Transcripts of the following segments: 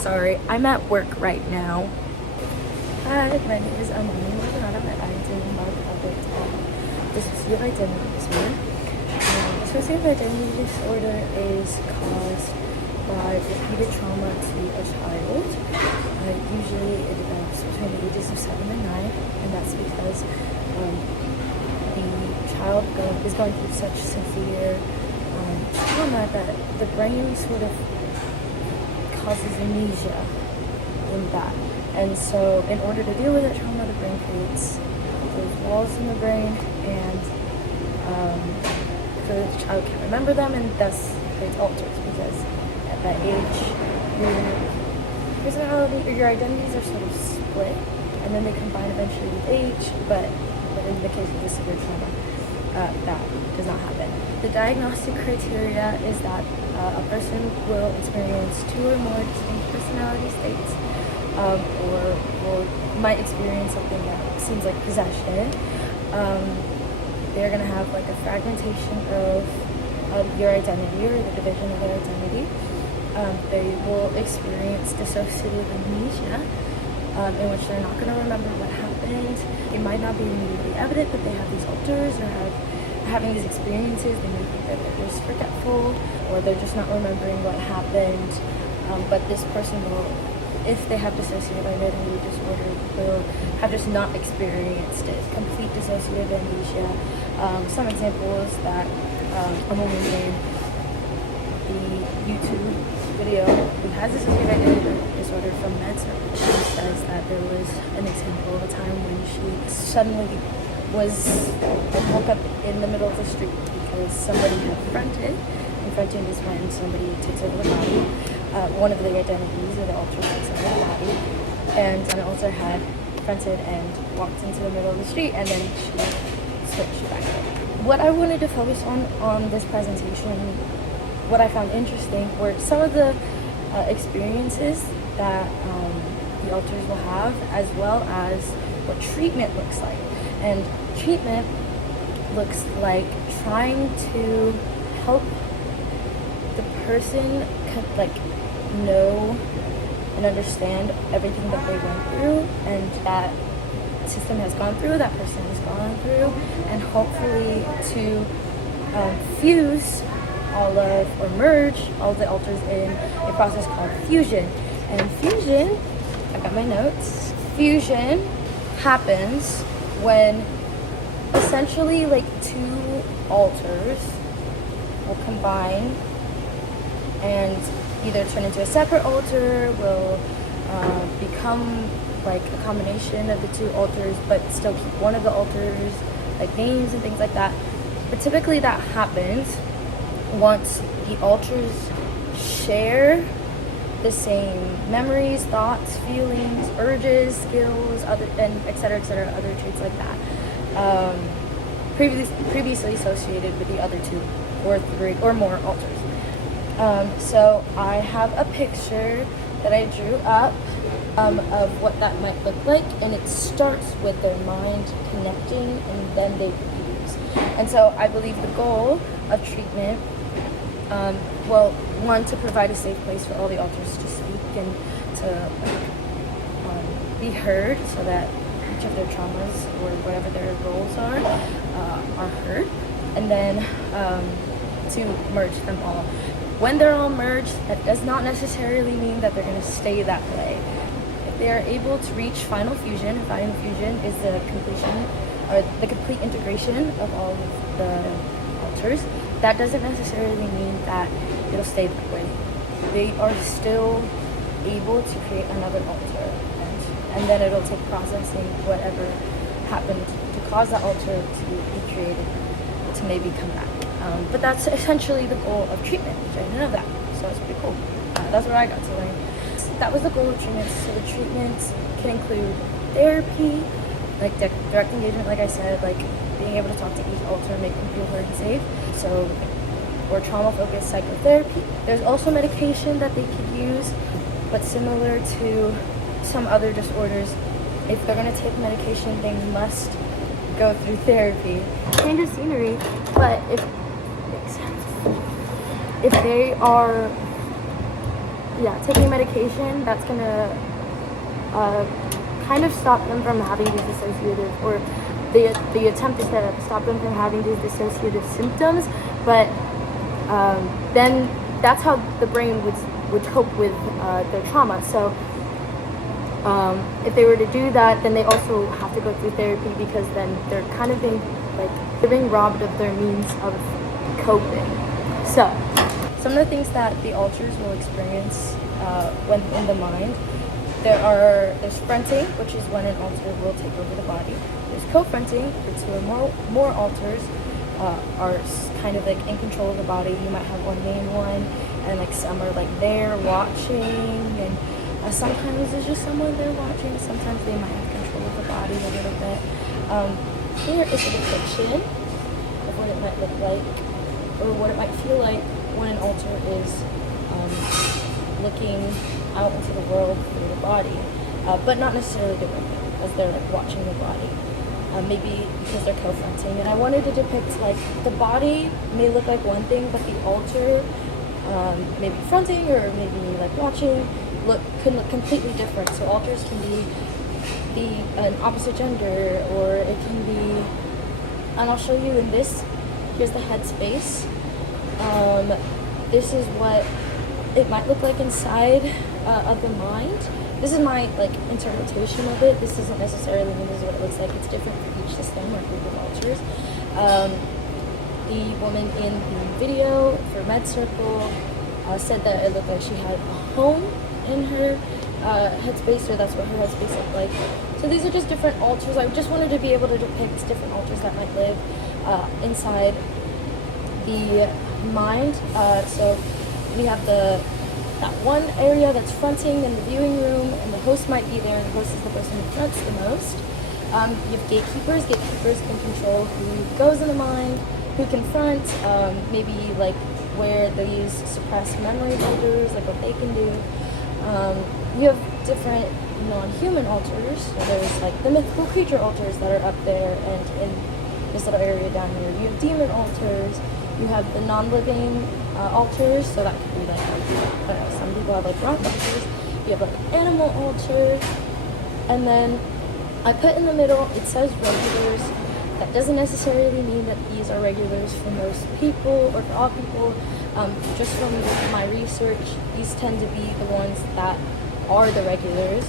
Sorry, I'm at work right now. Hi, my name is Emily. Whether or not I'm at Ironton, Mark Albert, dissociative identity disorder. Dissociative identity disorder is caused by repeated trauma to a child. Usually it develops between the ages of 7 and 9, and that's because the child is going through such severe trauma that the brain sort of causes amnesia in that. And so in order to deal with that trauma, the brain creates those walls in the brain, and the child can't remember them, and thus creates alters, because at that age your personality or your identities are sort of split, and then they combine eventually with age, but in the case of the severe trauma, that does not happen. The diagnostic criteria is that a person will experience 2 or more distinct personality states, or might experience something that seems like possession. They're going to have like a fragmentation of your identity, or the division of their identity. They will experience dissociative amnesia, in which they're not going to remember what happened. It might not be immediately evident that they have these alters or having these experiences. They may think that they're just forgetful, or they're just not remembering what happened. But this person will, if they have dissociative identity disorder, will have just not experienced it. Complete dissociative amnesia. Some examples that I'm only in the YouTube video who has dissociative identity disorder from MedSurg. She says that there was an example of a time when she suddenly woke up in the middle of the street because somebody had fronted. And fronting is when somebody takes over the body. One of the identities or the alter takes over the body, and an alter had fronted and walked into the middle of the street, and then she switched back up. What I wanted to focus on this presentation, what I found interesting, were some of the experiences that the alters will have, as well as what treatment looks like. And treatment looks like trying to help the person know and understand everything that they went through, and that system has gone through, that person has gone through, and hopefully to fuse or merge all the alters in a process called fusion. And fusion, I've got my notes, fusion happens when essentially like 2 alters will combine and either turn into a separate alter, will become like a combination of the 2 alters, but still keep one of the alters, like names and things like that. But typically that happens once the alters share the same memories, thoughts, feelings, urges, skills, and et cetera, other traits like that, previously associated with the other 2 or 3 or more alters. So I have a picture that I drew up of what that might look like, and it starts with their mind connecting, and then they fuse. And so I believe the goal of treatment, one, to provide a safe place for all the alters to speak and to be heard, so that each of their traumas or whatever their roles are heard, and then to merge them all. When they're all merged, that does not necessarily mean that they're going to stay that way. If they are able to reach final fusion is the completion or the complete integration of all of the alters, that doesn't necessarily mean that it'll stay that way. They are still able to create another alter, and then it'll take processing whatever happened to cause that alter to be created to maybe come back. But that's essentially the goal of treatment, which I didn't know that, so it's pretty cool. That's what I got to learn. That was the goal of treatments. So the treatments can include therapy, like direct engagement, like I said, like being able to talk to each alter and make them feel heard and safe. So, or trauma-focused psychotherapy. There's also medication that they could use, but similar to some other disorders, if they're going to take medication, they must go through therapy. Change of scenery, but if they are taking medication that's gonna kind of stop them from having these dissociative, or the attempt is to stop them from having these dissociative symptoms, but then that's how the brain would cope with their trauma. So if they were to do that, then they also have to go through therapy, because then they're kind of being robbed of their means of coping. So some of the things that the alters will experience when in the mind, there's fronting, which is when an alter will take over the body. There's co-fronting, which where more alters are kind of like in control of the body. You might have one main one, and like some are like there watching, and sometimes there's just someone there watching. Sometimes they might have control of the body a little bit. Here is a depiction of what it might look like, or what it might feel like when an alter is looking out into the world through the body, but not necessarily doing it, as they're like watching the body. Maybe because they're co-fronting. And I wanted to depict like the body may look like one thing, but the alter, maybe fronting or maybe like watching, can look completely different. So alters can be an opposite gender, or it can be, and I'll show you in this. Here's the headspace. This is what it might look like inside of the mind. This is my like interpretation of it. This doesn't necessarily mean this is what it looks like. It's different for each system or group of alters. The woman in the video for Med Circle said that it looked like she had a home in her headspace, or that's what her headspace looked like. So these are just different alters. I just wanted to be able to depict different alters that might live inside the mind. So we have that one area that's fronting in the viewing room, and the host might be there, and the host is the person who fronts the most. You have gatekeepers. Gatekeepers can control who goes in the mind, who can front, maybe like where these suppressed memory holders, like what they can do. You have different non-human alters. So there's like the mythical creature alters that are up there, and in this little area down here. You have demon alters. You have the non-living alters, so that could be like, I don't know, some people have like rock alters. You have like animal alters, and then I put in the middle, it says regulars. That doesn't necessarily mean that these are regulars for most people or for all people. Just from my research, these tend to be the ones that are the regulars,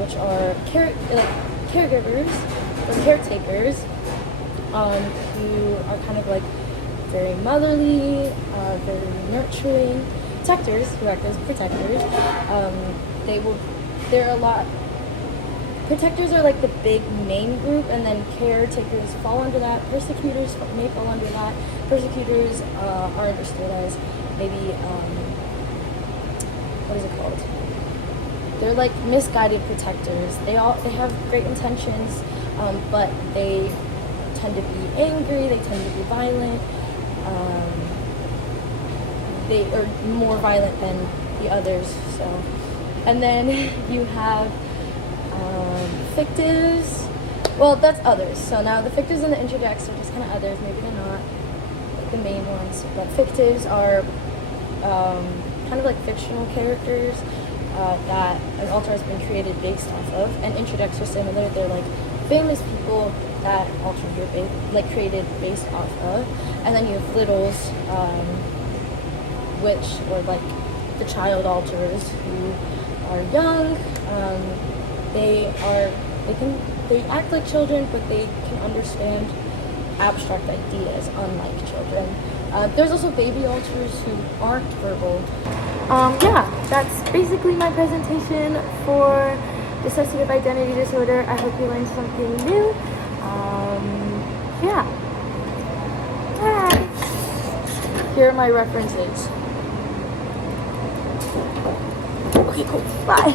which are caregivers or caretakers, who are kind of like very motherly, very nurturing, protectors who act as protectors. They're a lot. Protectors are like the big main group, and then caretakers fall under that. Persecutors may fall under that. Persecutors are understood as maybe, what is it called? They're like misguided protectors. They have great intentions, but they tend to be angry. They tend to be violent. They are more violent than the others. So, and then you have fictives. Well, that's others. So now the fictives and the introducts are just kind of others. Maybe they're not like the main ones, but fictives are kind of like fictional characters that an alter has been created based off of. And introducts are similar. They're like famous people that alters were created based off of. And then you have littles, which were like the child alters who are young. They act like children, but they can understand abstract ideas, unlike children. There's also baby alters who aren't verbal. Yeah, that's basically my presentation for dissociative identity disorder. I hope you learned something new. Yeah. Alright. Here are my references. Okay, cool. Bye.